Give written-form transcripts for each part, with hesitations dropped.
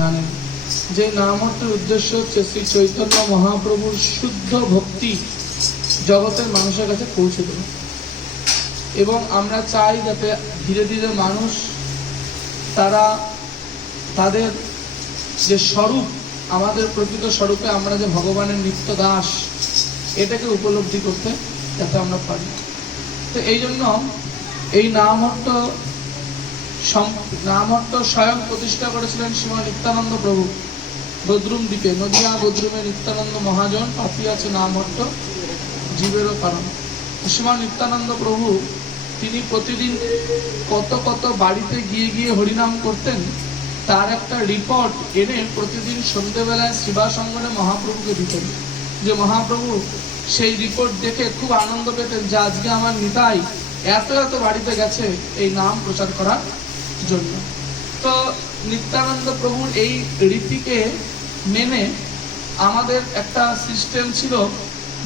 জানেন যে নামহট্টের উদ্দেশ্য হচ্ছে শ্রী চৈতন্য মহাপ্রভুর শুদ্ধ ভক্তি জগতের মানুষের কাছে পৌঁছে দেবে। এবং আমরা চাই যাতে ধীরে ধীরে মানুষ তারা তাদের যে স্বরূপ, আমাদের প্রকৃত স্বরূপে আমরা যে ভগবানের নিত্য দাস, এটাকে উপলব্ধি করতে যাতে আমরা পারি। তো এই জন্য এই নামহট্ট স্বয়ং প্রতিষ্ঠা করেছিলেন শ্রীমৎ নিত্যানন্দ প্রভু বদ্রুম দ্বীপে। নদিয়া বদ্রুমে নিত্যানন্দ মহাজন পাপি আছে নামহট্ট জীবেরও কারণ। শ্রীমৎ নিত্যানন্দ প্রভু তিনি প্রতিদিন কত কত বাড়িতে গিয়ে গিয়ে হরিনাম করতেন, তার একটা রিপোর্ট এনে প্রতিদিন সন্ধ্যেবেলায় সেবাসঙ্গনে মহাপ্রভুকে দিতেন। যে মহাপ্রভু সেই রিপোর্ট দেখে খুব আনন্দ পেতেন যে আজকে আমার নিতাই এত এত বাড়িতে গেছে এই নাম প্রচার করার জন্য। তো নিত্যানন্দ প্রভুর এই রীতিকে মেনে আমাদের একটা সিস্টেম ছিল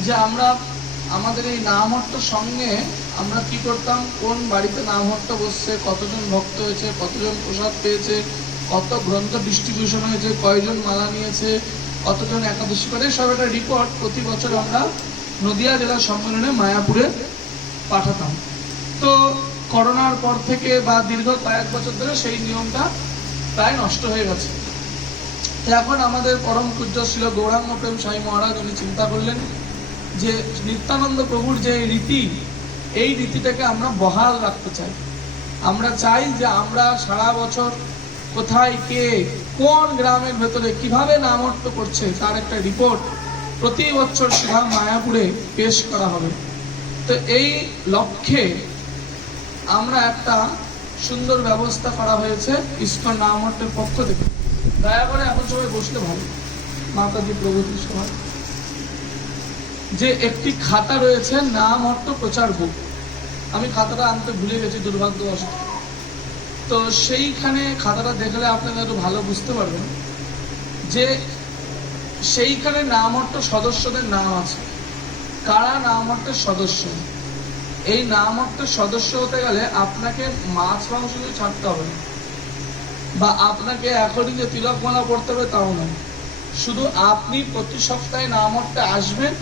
যে আমরা আমাদের এই নামহট্ট সঙ্গে আমরা কি করতাম, কোন বাড়িতে নামহট্ট বসছে, কতজন ভক্ত হয়েছে, কতজন প্রসাদ পেয়েছে, কত গ্রন্থ ডিস্ট্রিবিউশন হয়েছে, কয়জন মালা নিয়েছে, কতজন একাদশী করে, সব একটা রিপোর্ট প্রতি বছর আমরা নদিয়া জেলা সম্মেলনে মায়াপুরে পাঠাতাম। তো করোনার পর থেকে বা দীর্ঘ কয়েক বছর ধরে সেই নিয়মটা প্রায় নষ্ট হয়ে গেছে। তো এখন আমাদের পরম পূজ্য ছিল গৌরাঙ্গ প্রেম স্বামী মহারাজ, উনি চিন্তা করলেন যে নিত্যানন্দ প্রভুর যে রীতি, এই রীতিটাকে আমরা বহাল রাখতে চাই। আমরা চাই যে আমরা সারা বছর কোথায় কে কোন গ্রামের ভেতরে কিভাবে নামহট্ট করছে তার একটা রিপোর্ট প্রতি বছর সেটা মায়াপুরে পেশ করা হবে। তো এই লক্ষ্যে আমরা একটা সুন্দর ব্যবস্থা করা হয়েছে ইস্কন নামহট্টের পক্ষ থেকে। দয়া করে এখন সবাই বসলে ভালো, মাতাজি প্রভৃতি সবাই, যে একটি খাতা রয়েছে নামহট্ট প্রচার বুক। আমি খাতাটা আনতে ভুলে গেছি দুর্ভাগ্যবশত। তো সেইখানে খাতাটা দেখলে আপনারা একটু ভালো বুঝতে পারবেন যে সেইখানে নামহট্ট সদস্যদের নাম আছে, কারা নামহট্টের সদস্য। এই নামহট্টের সদস্য হতে গেলে আপনাকে মাছ মাংস ছাড়তে হবে না, বা আপনাকে এখনই যে তিলকমালা পড়তে হবে তাও নয়। শুধু আপনি প্রতি সপ্তাহে নামহট্টে আসবেন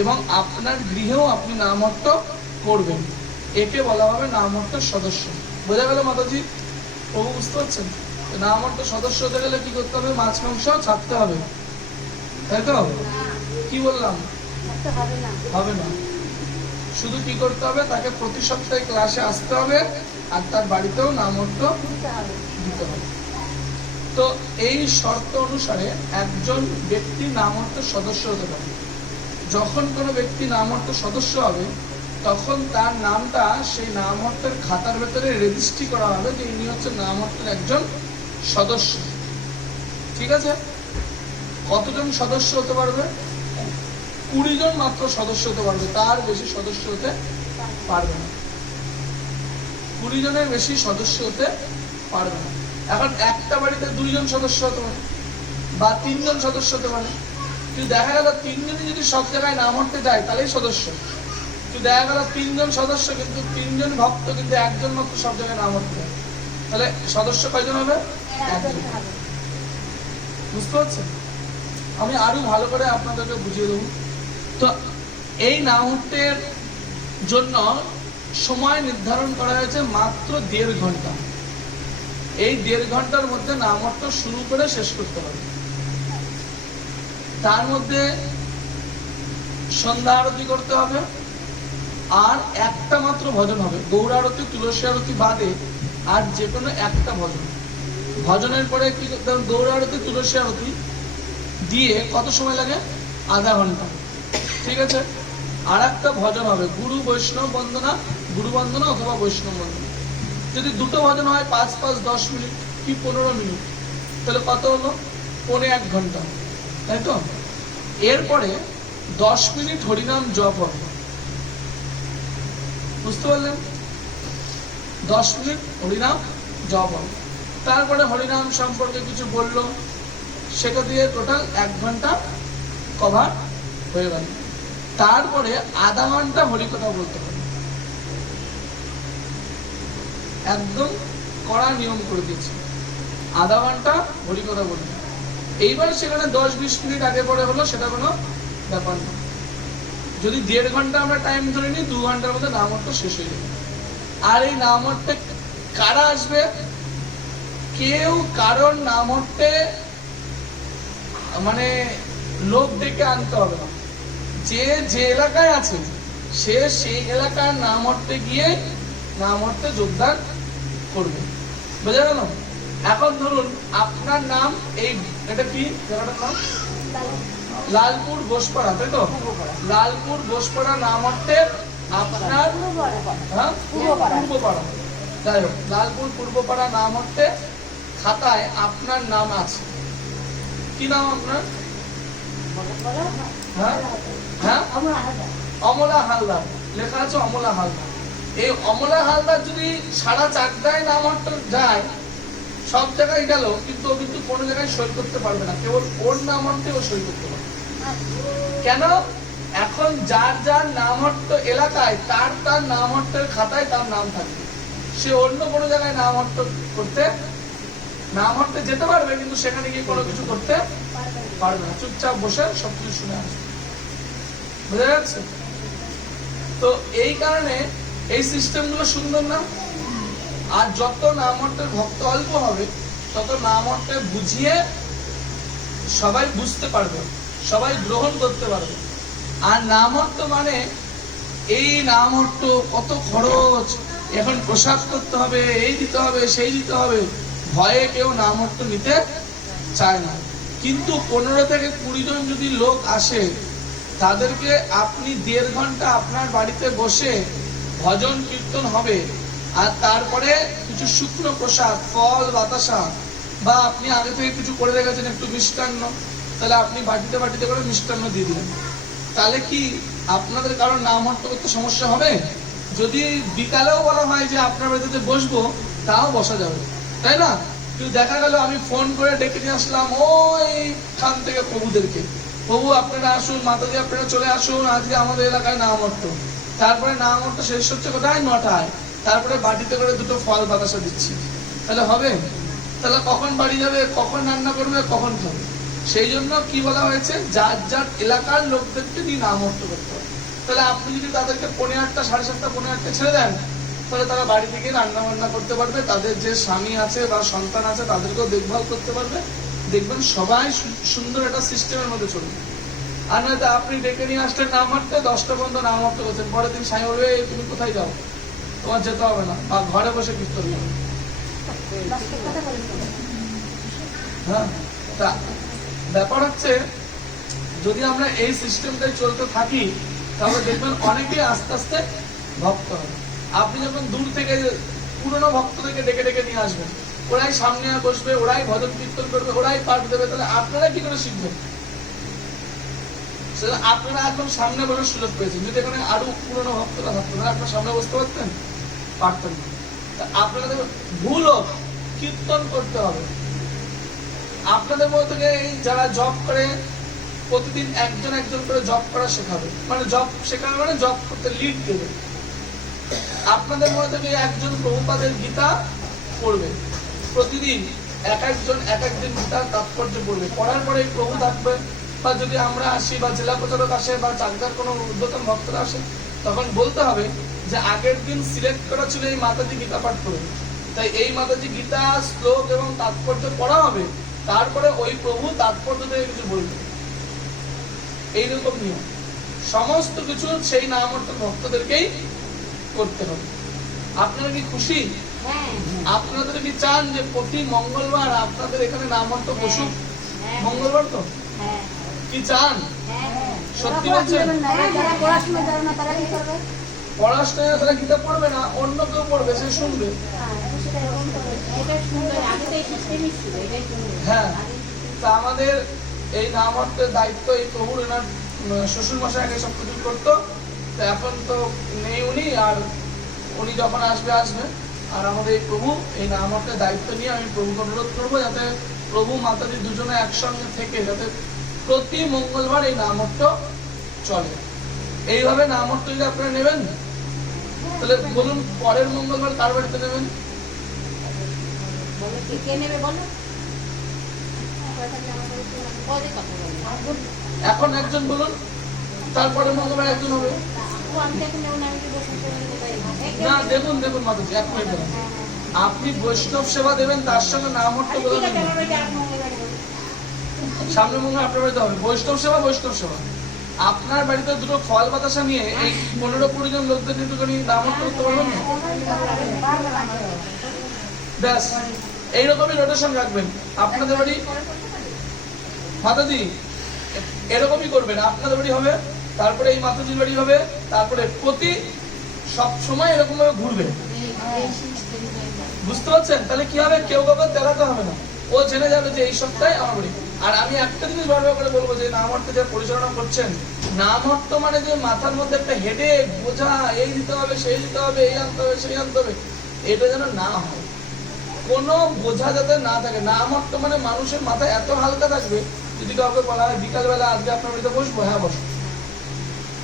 এবং আপনার গৃহেও আপনি নামহট্ট করবেন, একে বলা হবে নামহট্টের সদস্য। বোঝা গেল মাতাজি? প্রভু বুঝতে পারছেন? নামহট্ট সদস্য হতে গেলে কি করতে হবে? মাছ মাংস ছাড়তে হবে, তাই তো? কি বললাম? হবে না। শুধু কি করতে হবে? তাকে প্রতি সপ্তাহে ক্লাসে আসতে হবে আর তার বাড়িতেও নামহট্ট দিতে হবে। তো এই শর্ত অনুসারে একজন ব্যক্তি নামহট্টের সদস্য হতে পারে। যখন কোনো ব্যক্তি নামহট্ট সদস্য হবে তখন তার নামটা সেই নামহট্টের খাতার ভেতরে রেজিস্ট্রি করা হবে যে ইনি হচ্ছে নামহট্টের একজন সদস্য। ঠিক আছে? কতজন সদস্য হতে পারবে? 20 জন মাত্র সদস্য হতে পারবে, তার বেশি সদস্য হতে পারবে না। 20 জনের বেশি সদস্য হতে পারবে না। এখন একটা বাড়িতে 2 জন সদস্য হতে পারে বা 3 জন সদস্য হতে পারে। কিন্তু দেখা গেল 3 জনই যদি সব জায়গায় নামহট্টে যায় তাহলেই সদস্য। কিন্তু দেখা গেল 3 জন সদস্য কিন্তু 3 জন ভক্ত কিন্তু 1 জন মাত্র সব জায়গায় নামহট্টে যায়, তাহলে সদস্য কয়জন হবে? 1 জন। বুঝতে পারছেন? আমি আরো ভালো করে আপনাদেরকে বুঝিয়ে দেবো। তো এই নামহট্টের জন্য সময় নির্ধারণ করা হয়েছে মাত্র 1.5 ঘন্টা। এই 1.5 ঘন্টার মধ্যে নামহট্ট শুরু করে শেষ করতে হবে। তার মধ্যে সন্ধ্যা আরতি করতে হবে আর একটা মাত্র ভজন হবে। গৌর আরতি, তুলসী আরতি বাদে আর যে কোনো একটা ভজন। ভজনের পরে কি করতে হবে? গৌর আরতি, তুলসী আরতি দিয়ে কত সময় লাগে? আধা ঘন্টা। ঠিক আছে? আর একটা ভজন হবে গুরু বৈষ্ণব বন্দনা, গুরু বন্দনা অথবা বৈষ্ণব বন্দনা। যদি দুটো ভজন হয় 5-5 10 মিনিট কি 15 মিনিট, তাহলে কত হলো? 1.25 ঘন্টা, তাই তো? এরপরে 10 মিনিট হরিনাম জপ হবে। বুঝতে পারলেন? 10 মিনিট হরিনাম জপ হবে। তারপরে হরিনাম সম্পর্কে কিছু বললো, সেটা দিয়ে টোটাল 1 ঘন্টা কভার হয়ে গেল। তারপরে আধা ঘন্টা হরিকথা বলতে হবে। একদম কড়া নিয়ম করে দিয়েছে। আধা ঘন্টা হরিকথা বলবে। এইবার সেখানে 10-20 মিনিট আগে পরে হলো সেটা কোনো ব্যাপার না। যদি 1.5 ঘন্টা আমরা টাইম ধরে নিই, 2 ঘন্টার মধ্যে নাম অর্থ শেষ হয়ে যাবে। আর এই নাম অর্থে কারা আসবে? কেউ কারণ নাম অর্থে মানে লোক ডেকে আনতে হবে না। যে যে এলাকায় আছে সে সেই এলাকার নাম অর্থে গিয়ে নাম অর্থে যোগদান করবে। বোঝা গেল? এখন ধরুন আপনার নাম এই, এটা কি জায়গাটার নাম? লালপুর ঘোষপাড়া, তাই তো? লালপুর ঘোষপাড়া নাম অর্থে আপনার পূর্বপাড়া, যাই হোক লালপুর পূর্বপাড়া নাম অর্থে খাতায় আপনার নাম আছে। কি নাম আপনার? হ্যাঁ, অমলা হালদার লেখা আছে, অমলা হালদার। এই অমলা হালদার যদি সারা চারটায় নাম অর্থ যায়, সব জায়গায় গেল, কিন্তু ও কিন্তু কোনো জায়গায় সই করতে পারবে না, কেবল ওর নাম অর্থে ও সই করতে পারবে। কেন? এখন যার যার নাম অর্থ এলাকায় তার তার নাম অর্থের খাতায় তার নাম থাকবে। সে অন্য কোনো জায়গায় নাম অর্থ করতে, নাম অর্থে যেতে পারবে, কিন্তু সেখানে গিয়ে কোনো কিছু করতে পারবে না, চুপচাপ বসে সবকিছু শুনে আসবে। বুঝা যাচ্ছে? তো এই কারণে এই সিস্টেমগুলো সুন্দর না? আর যত নাম অর্থের ভক্ত অল্প হবে, তত নাম অর্থে বুঝিয়ে সবাই বুঝতে পারবে, সবাই গ্রহণ করতে পারবে। আর নাম অর্থ মানে এই নাম অর্থ কত খরচ, এখন প্রসাদ করতে হবে, এই দিতে হবে, সেই দিতে হবে, ভয়ে কেউ নাম অর্থ নিতে চায় না। কিন্তু 15 থেকে 20 জন যদি লোক আসে, তাদেরকে আপনি 1.5 ঘন্টা আপনার বাড়িতে বসে ভজন কীর্তন হবে, আর তারপরে কিছু শুকনো প্রসাদ, ফল বাতাসা, বা আপনি আগে থেকে কিছু করে রেখেছেন একটু মিষ্টান্ন, তাহলে আপনি বাটিতে বাটিতে করে মিষ্টান্ন দিয়ে দিলেন। তাহলে কি আপনাদের কারোর নাম অর্থ করতে সমস্যা হবে? যদি বিকালেও বলা হয় যে আপনার বাড়িতে বসবো, তাও বসা যাবে, তাই না? কিন্তু দেখা গেল আমি ফোন করে ডেকে নিয়ে আসলাম ওই খান থেকে প্রভুদেরকে, প্রভু আপনারা আসুন, মাতাজি আপনারা চলে আসুন, আজকে আমাদের এলাকায় নাম অর্থ। তারপরে নাম অর্থ শেষ হচ্ছে কোথায়? 9টায়। তারপরে বাটিতে করে দুটো ফল বাতাসা দিচ্ছি, তাহলে হবে? তাহলে কখন বাড়ি যাবে, কখন রান্না করবে, কখন খাবে? সেই জন্য কি বলা হয়েছে, যার যার এলাকার লোকদেরকে নিয়ে নাম অর্থ করতে হবে। তাহলে আপনি যদি তাদেরকে 8:30, 7:30, 8:30 ছেড়ে দেন, তাহলে তারা বাড়ি থেকে রান্না বান্না করতে পারবে, তাদের যে স্বামী আছে বা সন্তান আছে তাদেরকেও দেখভাল করতে পারবে। দেখবেন সবাই সুন্দর একটা সিস্টেমের মধ্যে চলবে। আর নয়তো আপনি ডেকে নিয়ে আসলেন নাম অর্থে, 10টা পর্যন্ত নাম অর্থ করছেন, পরের দিন স্বামী বলবে তুমি কোথায় যাও, তোমার যেতে হবে না, বা ঘরে বসে কীর্তন করবে। হ্যাঁ, তা ব্যাপার হচ্ছে যদি আমরা এই সিস্টেমটাই চলতে থাকি, তাহলে দেখবেন অনেকেই আস্তে আস্তে ভক্ত হবে। আপনি যখন দূর থেকে পুরনো ভক্তদেরকে ডেকে ডেকে নিয়ে আসবেন, ওরাই সামনে বসবে, ওরাই ভজন কীর্তন করবে, ওরাই পাঠ দেবে, তাহলে আপনারা কি করে শিখবেন? আপনারা এখন সামনে বসার সুযোগ পেয়েছেন। যদি এখানে আরো পুরনো ভক্তরা থাকতো, তাহলে আপনার সামনে বসতে পারতেন? পারতেন না। আপনারা দেখবেন ভুল হোক, কীর্তন করতে হবে। আপনাদের মধ্যে থেকে এই যারা জব করে, প্রতিদিন একজন একজন করে জব করা শেখাবে, মানে জব শেখাবে মানে জব করতে লিড দেবে। আপনাদের মধ্যে থেকে একজন প্রভুপাদের গীতা পড়বে, প্রতিদিন এক একজন এক একদিন গীতার তাৎপর্য পড়বে। পড়ার পরে প্রভু থাকবে, বা যদি আমরা আসি বা জেলা প্রচারক আসে বা চাকদার কোনো ঊর্ধ্বতন ভক্তরা আসে, তখন বলতে হবে যে আগের দিন সিলেক্ট করা ছিল এই মাতাজি গীতা পাঠ করবে, তাই এই মাতাজি গীতা শ্লোক এবং তাৎপর্য পড়া হবে, তারপরে ওই প্রভু তাৎপর্য থেকে কিছু বলবে। এইরকম নিয়ম সমস্ত কিছু সেই নাম অর্থ ভক্তদেরকেই করতে হবে। আপনারা কি খুশি? আপনাদের কি চান যে প্রতি মঙ্গলবার আপনাদের এখানে নাম অর্থ বসুক? মঙ্গলবার তো কি চান? সত্যি বলছেন? পড়াশোনা তারা গীতা পড়বে না, অন্য কেউ পড়বে, সে শুনবে। হ্যাঁ, তা আমাদের এই নাম অর্থের দায়িত্ব এই প্রভুর, এনার শ্বশুর মশাই আগে সবকিছু করতো, তো এখন তো নেই উনি, আর উনি যখন আসবে আসবে। আর আমাদের এই প্রভু এই নাম অর্থের দায়িত্ব নিয়ে আমি প্রভুকে অনুরোধ করবো যাতে প্রভু মাতাজি দুজনে একসঙ্গে থেকে যাতে প্রতি মঙ্গলবার এই নাম অর্থ চলে। এইভাবে নাম অর্থ যদি আপনারা নেবেন, তাহলে বলুন পরের মঙ্গলবার কার বাড়িতে নেবেন? কে নেবে বলো? এখন একজন বলুন, তারপরে মঙ্গলবার একজন হবে। না দেখুন দেখুন মাতাজি, এক মিনিট দাঁড়ান। আপনি বৈষ্ণব সেবা দেবেন, তার সঙ্গে নাম অর্থ বলবেন না। সামনে মঙ্গল আপনার বাড়িতে হবে বৈষ্ণব সেবা। বৈষ্ণব সেবা আপনার বাড়িতে দুটো ফল বাতাসা নিয়ে এই 15-20 জন লোকদের নিয়ে নাম অর্থ করতে পারবেন না। ব্যাস এইরকমই রোটেশন রাখবেন। আপনাদের বাড়ি মাতাজি এরকমই করবেন, আপনাদের বাড়ি হবে, তারপরে এই মাতাজির বাড়ি হবে, তারপরে প্রতি সব সময় এরকম ভাবে ঘুরবে। বুঝতে পারছেন? তাহলে কি হবে, কেউ কাউকে দেখাতে হবে না, ও জেনে যাবে যে এই সপ্তাহে আমার বাড়ি। আর আমি একটা জিনিস বারবার করে বলবো যে নাম অর্থ যে পরিচালনা করছেন, নাম অর্থ মানে যে মাথার মধ্যে একটা হেডেক বোঝা, এই দিতে হবে সেই দিতে হবে, এই আনতে হবে সেই আনতে হবে, এটা যেন না হয়, কোনো বোঝা যাতে না থাকে। নাম অর্থ মানে মানুষের মাথা এত হালকা থাকবে, যদি কাউকে বলা হয় বিকালবেলা আজকে আপনার বাড়িতে বসবো, হ্যাঁ বসবো,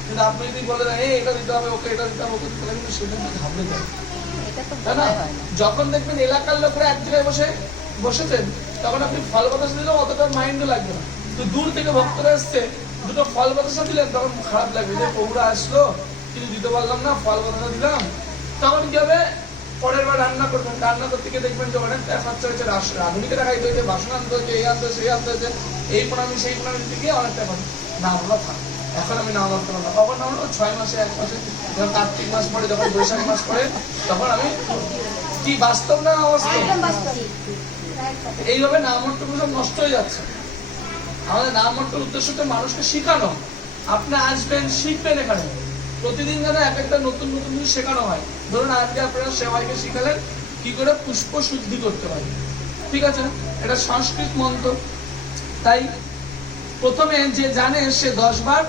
কিন্তু আপনি যদি বলে দেন এটা দিতে হবে ওকে, এটা দিতে হবে ওকে, তাহলে কিন্তু সেটা ঘাবড়ে যায়, তাই না? যখন দেখবেন এলাকার লোকরা এক জায়গায় বসেছেন, তখন আপনি ফল বাতাসা দিলেও অতটা মাইন্ডও লাগবে না। তো দূর থেকে ভক্তরা এসছে, দুটো ফল বাতাসা দিলেন, তখন খারাপ লাগবে যে প্রভুরা আসলো কিন্তু দিতে পারলাম না, ফল বাতাসা দিলাম। তখন কি হবে, পরের বার রান্না করবেন, রান্না করতে গিয়ে দেখবেন যে অনেকটা খরচা হয়েছে, রাঁধুনিকে দেখাইতে হয়েছে, বাসন আনতে হয়েছে, এই আনতে হয়েছে, সেই আনতে হয়েছে, এই প্রণামী সেই প্রণামী দিতে গিয়ে অনেকটা খরচ। না আমরা থাক, এখন আমি নাম অর্থ না, কখন নাম 6 মাসে 1 মাসে, যখন কার্তিক মাস পরে, যখন বৈশাখ মাস পরে, তখন আমি কি বাস্তব না অবাস্তব? এইভাবে নাম অর্থ সব নষ্ট হয়ে যাচ্ছে। আমাদের নাম অর্থের উদ্দেশ্য তো মানুষকে শিখানো। আপনি আসবেন, শিখবেন, এখানে প্রতিদিন যেন এক একটা নতুন নতুন জিনিস শেখানো হয়। ধরুন আজকে আপনারা সেবাইকে শিখালেন কি করে পুষ্প শুদ্ধি করতে হয়, ঠিক আছে, এটা সংস্কৃত মন্ত্র। তাই প্রথমে যে জানে সে 10 বার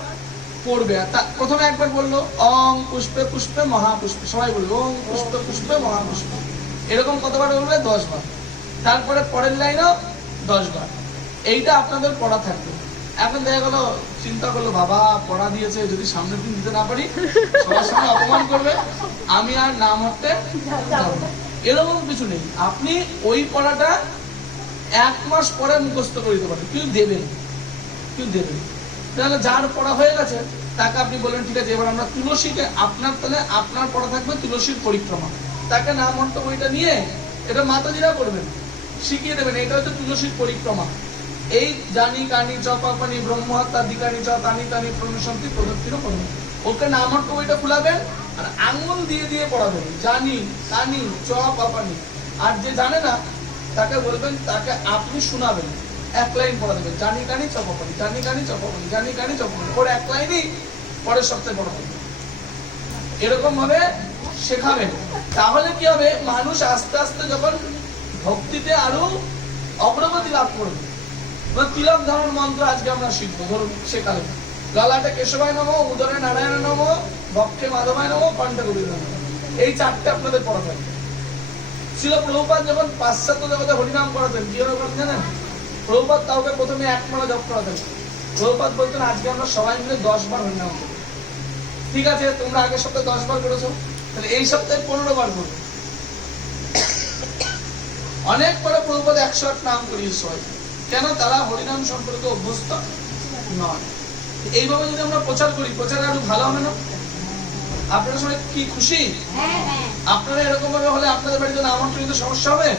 পড়বে। প্রথমে একবার বললো অং পুষ্পে পুষ্পে মহাপুষ্পে, সবাই বললো ওং পুষ্পে পুষ্পে মহাপুষ্পে, এরকম কতবার বলবে? 10 বার। তারপরে পরের লাইনও 10 বার। এইটা আপনাদের পড়া থাকবে। এখন দেখা গেল চিন্তা করলো বাবা পড়া দিয়েছে, যদি সামনের দিন দিতে না পারি সবার সামনে অপমান করবে, আমি আর নাম হতে যাব না, এরকম কিছু নেই। আপনি ওই পড়াটা 1 মাস পরে মুখস্থ করে দিতে পারেন, কিন্তু দেবেন তাহলে যার পড়া হয়ে গেছে তাকে আপনি বললেন ঠিক আছে এবার আমরা তুলসীকে, আপনার তাহলে আপনার পড়া থাকবে তুলসীর পরিক্রমা, তাকে নাম অর্থ বইটা নিয়ে এটা মাতাজিরা করবেন, শিখিয়ে দেবেন এটা হচ্ছে তুলসীর পরিক্রমা। এই জানি কানি চপাপানি ব্রহ্মহত্যা দিকানি চ তানি তানি প্রণশন্তি প্রদত্তির করবেন, ওকে নাম অর্থ বইটা খুলাবেন আর আঙুল দিয়ে দিয়ে পড়াবেন জানি কানি চপাপানি। আর যে জানে না তাকে বলবেন, তাকে আপনি শোনাবেন, 1 লাইন পড়া দেবেন জানি কানি চপাপানি, জানি কানি চপাপানি, জানি কানি চপাপানি, ওর 1 লাইনই পরের সপ্তাহে পড়া হবে। এরকম ভাবে শেখাবেন, তাহলে কি হবে, মানুষ আস্তে আস্তে যখন ভক্তিতে আরো অগ্রগতি লাভ করবে। তিলক ধারণ মন্ত্র আজকে আমরা শিখবো, ধরুন শেখালেন গলাতে কেশবায় নমঃ, উদরে নারায়ণ নমঃ, বক্ষে মাধবায় নমঃ, কণ্ঠে গোবিন্দ নমঃ, এই 4টে আপনাদের পড়া থাকবে। ছিল প্রভুপাদ যখন পাশ্চাত্য জগতে হরিনাম করাতেন, কি হলো জানেন, প্রভুপাদ কাউকে প্রথমে 1 মালা জপ করাতেন। প্রভুপাদ বলতেন আজকে আমরা সবাই মিলে 10 বার হরিনাম করব। ঠিক আছে, তোমরা আগের সপ্তাহে 10 বার করেছো, তাহলে এই সপ্তাহে 15 বার করবে। অনেক পরে প্রভুপাদ 108 নাম করিয়েছে সবাই, কেন? তারা হরিনাম সম্পর্কে অভ্যস্ত নয়। এইভাবে যদি আমরা প্রচার করি, প্রচার আরো ভালো হবে না? আপনারা সবাই কি খুশি? আপনারা এরকম ভাবে হলে আপনাদের বাড়িতে নাম অর্থ সমস্যা হবে?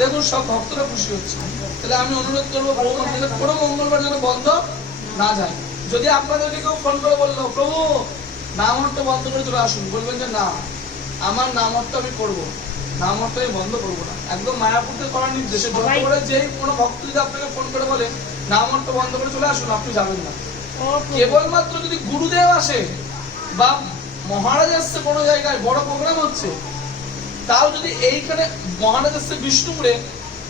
দেখুন সব ভক্তরা খুশি হচ্ছে। তাহলে আমি অনুরোধ করবো কোনো মঙ্গলবার যেন বন্ধ না যায়। যদি আপনাদেরকে কেউ ফোন করে বললো প্রভু নাম অর্থ বন্ধ করে চলে আসুন, বলবেন যে না আমার নাম অর্থ আমি করবো, নাম অর্থ আমি বন্ধ করবো না। একদম মায়াপুরতে করার নির্দেশে যত করে যেই কোনো ভক্ত যদি আপনাকে ফোন করে বলে নাম অর্থ বন্ধ করে চলে আসুন, আপনি যাবেন না। কেবলমাত্র যদি গুরুদেব আসে বা মহারাজ আসছে কোনো জায়গায় বড় প্রোগ্রাম হচ্ছে, তাও যদি এইখানে মহারাজ আসছে বিষ্ণুপুরে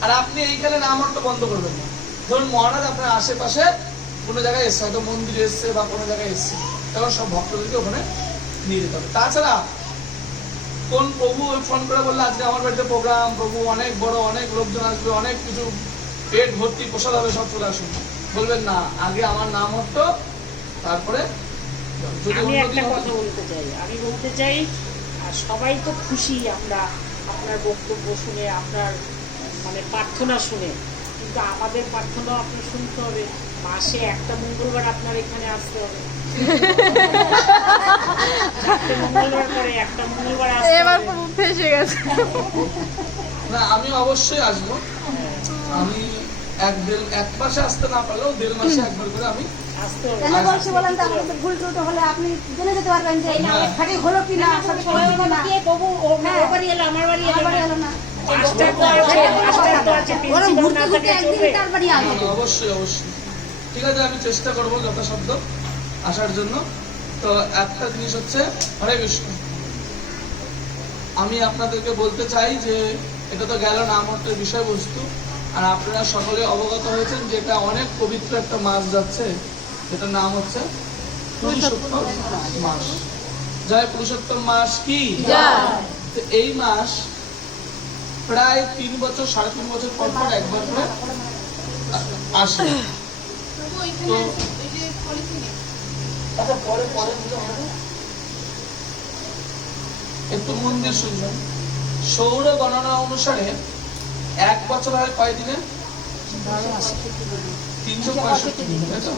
আর আপনি এইখানে নাম অর্থ বন্ধ করবেন না। ধরুন মহারাজ আপনার আশেপাশে কোনো জায়গায় এসছে, হয়তো মন্দিরে এসছে বা কোনো জায়গায় এসছে, তখন সব ভক্তদেরকে ওখানে নিয়ে যেতে হবে। তাছাড়া কোন প্রভু ফোন করে বললে আজকে আমার বাড়িতে প্রোগ্রাম, প্রভু অনেক বড়, অনেক লোকজন আসবে, অনেক কিছু পেট ভর্তি প্রসাদ হবে, সব চলে আসুন, বলবেন না আগে আমার নাম অর্থ তারপরে। আমি একটা কথা বলতে চাই, আমি বলতে চাই সবাই তো খুশি আমরা, আপনার বক্তব্য শুনে, আপনার মানে প্রার্থনা শুনে, কিন্তু আমাদের প্রার্থনা আপনার শুনতে হবে, মাসে একটা মঙ্গলবার আপনার এখানে আসতে হবে। 4টে মঙ্গলবার পরে একটা মঙ্গলবার আসতে এবার হবে। পুরো ফেসে গেছে। না, আমি অবশ্যই আসবো। আমি এক মাসে আসতে না পারলেও 1.5 মাসে একবার করে আমি আসতে হবে। কেন বলছি বলেন তো, আপনাদের ভুল টুল তো হলে আপনি জেনে যেতে পারবেন যে হ্যাঁ। সঠিক হলো কি না, সঠিক হলো কি না। গিয়ে প্রভু ও হ্যাঁ। ওর বাড়ি এলো, আমার বাড়ি আমার এলো বাড়ি না। এলো না। মাস্টার তো আছে, মাস্টার তো আছে, ওরা প্রিন্সিপাল ঘুরতে না ঘুরতে থাকলে একদিন চলবে? তার বাড়ি না, আসবে। না, অবশ্যই অবশ্যই ঠিক আছে, আমি চেষ্টা করবো যথাসাধ্য আসার জন্য। তো একটা জিনিস হচ্ছে, হরে কৃষ্ণ, আমি আপনাদেরকে বলতে চাই যে এটা তো গেল নামহট্টের বিষয়বস্তু, আর আপনারা সকলে অবগত হয়েছেন যে এটা অনেক পবিত্র একটা মাস যাচ্ছে, যেটার নাম হচ্ছে পুরুষোত্তম মাস। জয় পুরুষোত্তম মাস কি জয়। তো এই মাস প্রায় 3 বছর 3.5 বছর পর পর একবার করে আসে। তো আচ্ছা, পরে পরে দিলে হবে। একটু মন দিয়ে শুনবেন। সৌর গণনা অনুসারে 1 বছর হয় কয় দিনে? 365 দিন, তাই তো?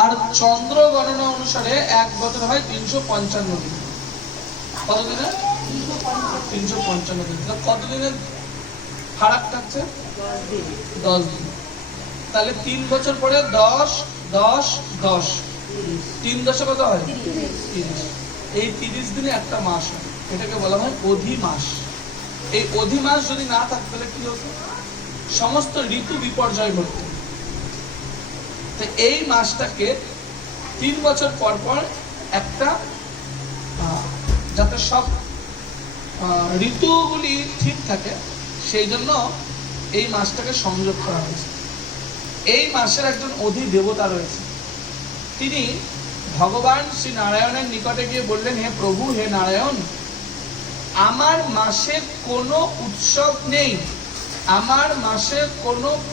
আর চন্দ্র গণনা অনুসারে 1 বছর হয় 355 দিন। কত দিনে? 355 দিন। তাহলে কত দিনের ফারাক থাকছে? 10 দিন। তাহলে 3 বছর পরে 10 10 10 3 দশে কত হয়? 30। এই 30 দিনে একটা মাস হয়, এটাকে বলা হয় অধি মাস। এই অধি মাস যদি না থাকতো তাহলে কি হতো? সমস্ত ঋতু বিপর্যয় ঘটতো। তো এই মাসটাকে 3 বছর পর পর একটা যাতে সব ঋতুগুলি ঠিক থাকে সেই জন্য এই মাসটাকে সংযোগ করা হয়েছে। এই মাসের একজন অধি দেবতা রয়েছে, তিনি ভগবান শ্রী নারায়ণের নিকটে গিয়ে বললেন, হে প্রভু, হে নারায়ণ, আমার মাসে কোনো উৎসব নেই, আমার মাসে কোনো